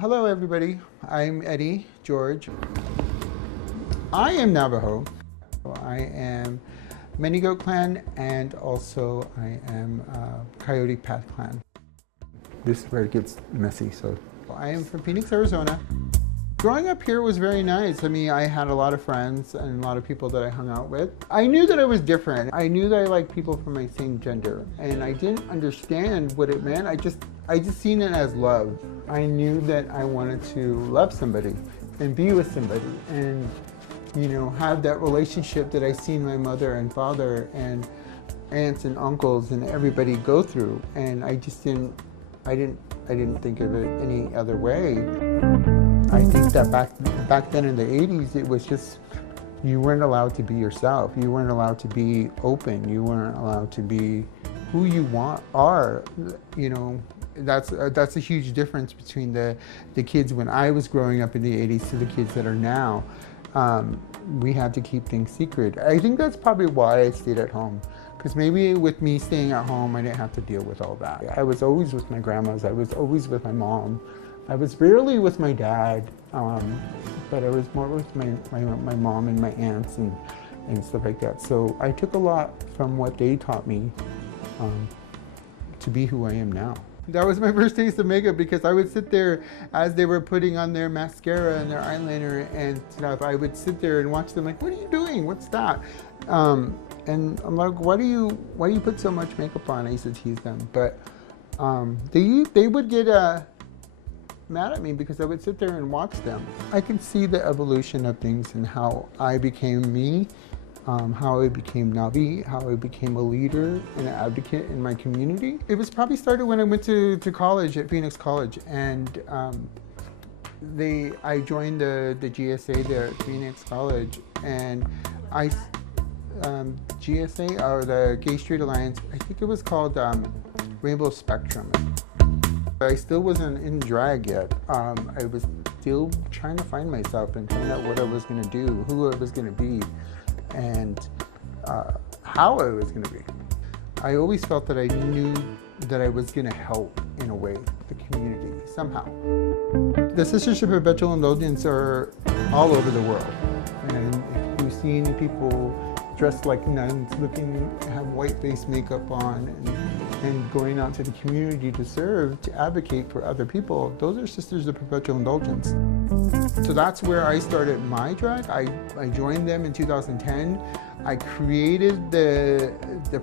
Hello everybody, I'm Eddie George. I am Navajo. I am Goat Clan and also I am Coyote Path Clan. This is where it gets messy, so. I am from Phoenix, Arizona. Growing up here was very nice. I mean, I had a lot of friends and a lot of people that I hung out with. I knew that I was different. I knew that I liked people from my same gender, and I didn't understand what it meant. I just seen it as love. I knew that I wanted to love somebody and be with somebody and, you know, have that relationship that I seen my mother and father and aunts and uncles and everybody go through. And I didn't think of it any other way. I think that back then in the 80s, it was just, you weren't allowed to be yourself. You weren't allowed to be open. You weren't allowed to be who you are. You know, that's a huge difference between the kids when I was growing up in the 80s to the kids that are now. We had to keep things secret. I think that's probably why I stayed at home. Because maybe with me staying at home, I didn't have to deal with all that. I was always with my grandmas. I was always with my mom. I was rarely with my dad, but I was more with my mom and my aunts and stuff like that. So I took a lot from what they taught me to be who I am now. That was my first taste of makeup because I would sit there as they were putting on their mascara and their eyeliner and stuff. I would sit there and watch them like, what are you doing? What's that? And I'm like, why do you put so much makeup on? I used to tease them, but they would get mad at me because I would sit there and watch them. I can see the evolution of things and how I became me, how I became Navi, how I became a leader and an advocate in my community. It was probably started when I went to college at Phoenix College, and I joined the GSA there at Phoenix College, and GSA, or the Gay Straight Alliance, I think it was called Rainbow Spectrum. I still wasn't in drag yet. I was still trying to find myself and find out what I was going to do, who I was going to be, and how I was going to be. I always felt that I knew that I was going to help, in a way, the community, somehow. The Sisters of Perpetual Indulgence are all over the world. And if you've seen people dressed like nuns, have white face makeup on, and going out to the community to serve, to advocate for other people, those are Sisters of Perpetual Indulgence. So that's where I started my drag. I joined them in 2010. I created the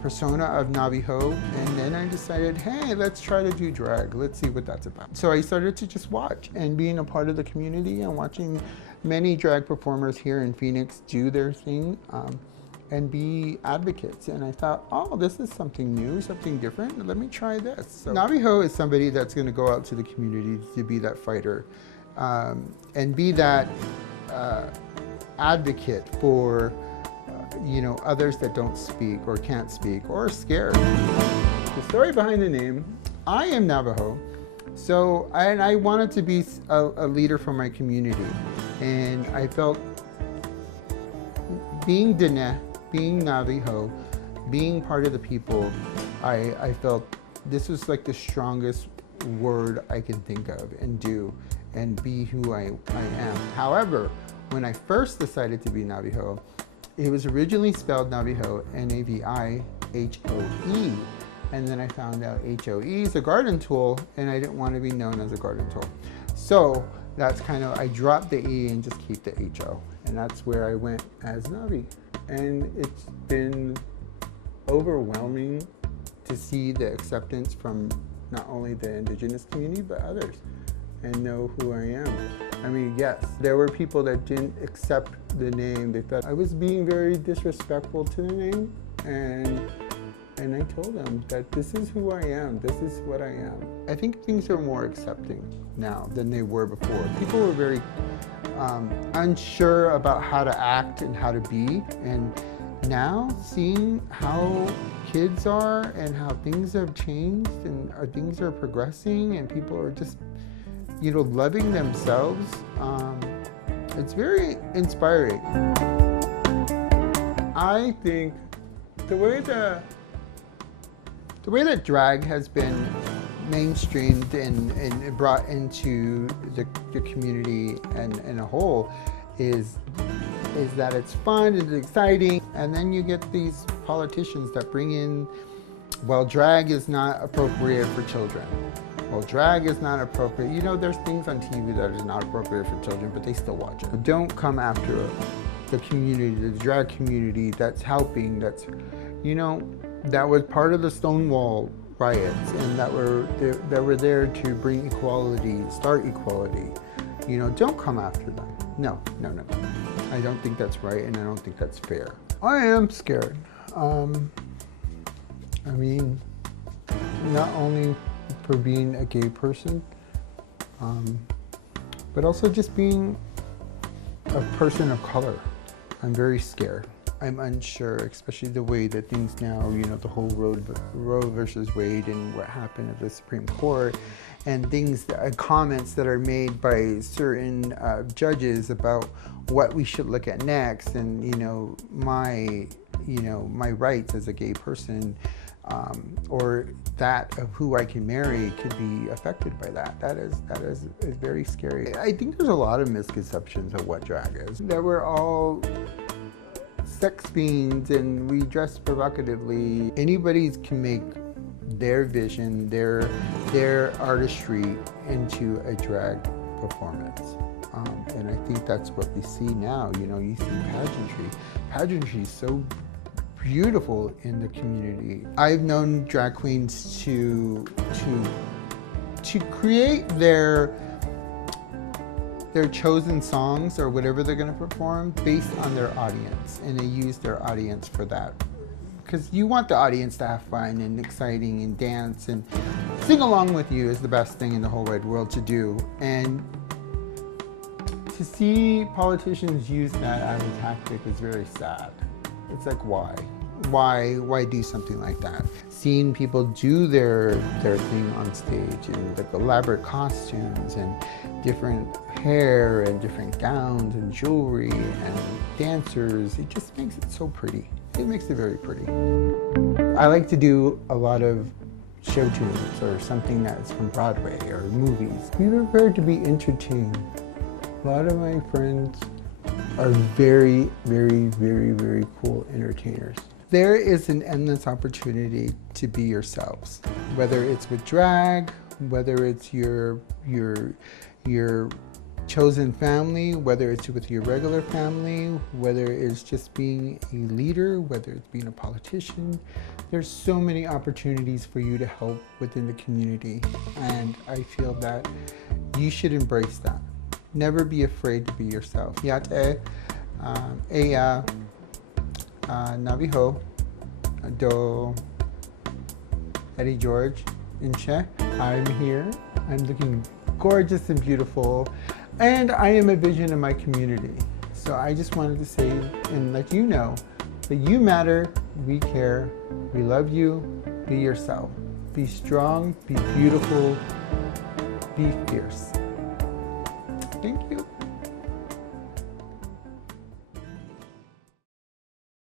persona of Navi Ho, and then I decided, hey, let's try to do drag. Let's see what that's about. So I started to just watch and being a part of the community and watching many drag performers here in Phoenix do their thing. And be advocates. And I thought, oh, this is something new, something different. Let me try this. So Navi Ho is somebody that's going to go out to the community to be that fighter and be that advocate for you know, others that don't speak or can't speak or are scared. The story behind the name, I am Navajo. So I wanted to be a leader for my community, and I felt being Dene, being Navi Ho, being part of the people, I felt this was like the strongest word I can think of and do and be who I am. However, when I first decided to be Navi Ho, it was originally spelled Navi Ho, Navihoe, and then I found out HOE is a garden tool, and I didn't want to be known as a garden tool. So that's kind of, I dropped the E and just keep the HO, and that's where I went as Navi. And it's been overwhelming to see the acceptance from not only the Indigenous community, but others, and know who I am. I mean, yes, there were people that didn't accept the name. They thought I was being very disrespectful to the name, and I told them that this is who I am, this is what I am. I think things are more accepting now than they were before. People were very unsure about how to act and how to be, and now seeing how kids are and how things have changed and things are progressing and people are just, you know, loving themselves, it's very inspiring. I think the way that drag has been mainstreamed and brought into the community and a whole is that it's fun, it's exciting, and then you get these politicians that bring in, well, drag is not appropriate for children. Well, drag is not appropriate. You know, there's things on TV that are not appropriate for children, but they still watch it. Don't come after the community, the drag community that's helping, that's, you know, that was part of the Stonewall riots and that were there to bring equality, start equality. You know, don't come after them. No. I don't think that's right, and I don't think that's fair. I am scared. I mean, not only for being a gay person, but also just being a person of color. I'm very scared. I'm unsure, especially the way that things now, you know, the whole Roe versus Wade and what happened at the Supreme Court, and things, comments that are made by certain judges about what we should look at next, and my rights as a gay person, or that of who I can marry could be affected by that. That is very scary. I think there's a lot of misconceptions of what drag is. That we're all sex fiends and we dress provocatively. Anybody can make their vision, their artistry into a drag performance. And I think that's what we see now. You know, you see pageantry. Pageantry is so beautiful in the community. I've known drag queens to create their chosen songs or whatever they're going to perform based on their audience, and they use their audience for that. Because you want the audience to have fun and exciting and dance and sing along with you is the best thing in the whole wide world to do. And to see politicians use that as a tactic is very sad. It's like, why? Why do something like that? Seeing people do their thing on stage and the elaborate costumes and different hair and different gowns and jewelry and dancers, it just makes it so pretty. It makes it very pretty. I like to do a lot of show tunes or something that's from Broadway or movies. Be prepared to be entertained. A lot of my friends are very, very, very, very cool entertainers. There is an endless opportunity to be yourselves, whether it's with drag, whether it's your chosen family, whether it's with your regular family, whether it's just being a leader, whether it's being a politician. There's so many opportunities for you to help within the community, and I feel that you should embrace that. Never be afraid to be yourself. Yate, Navi Ho, do Eddie George, Inche. I'm here. I'm looking gorgeous and beautiful, and I am a vision of my community. So I just wanted to say and let you know that you matter, we care, we love you, be yourself. Be strong, be beautiful, be fierce. Thank you.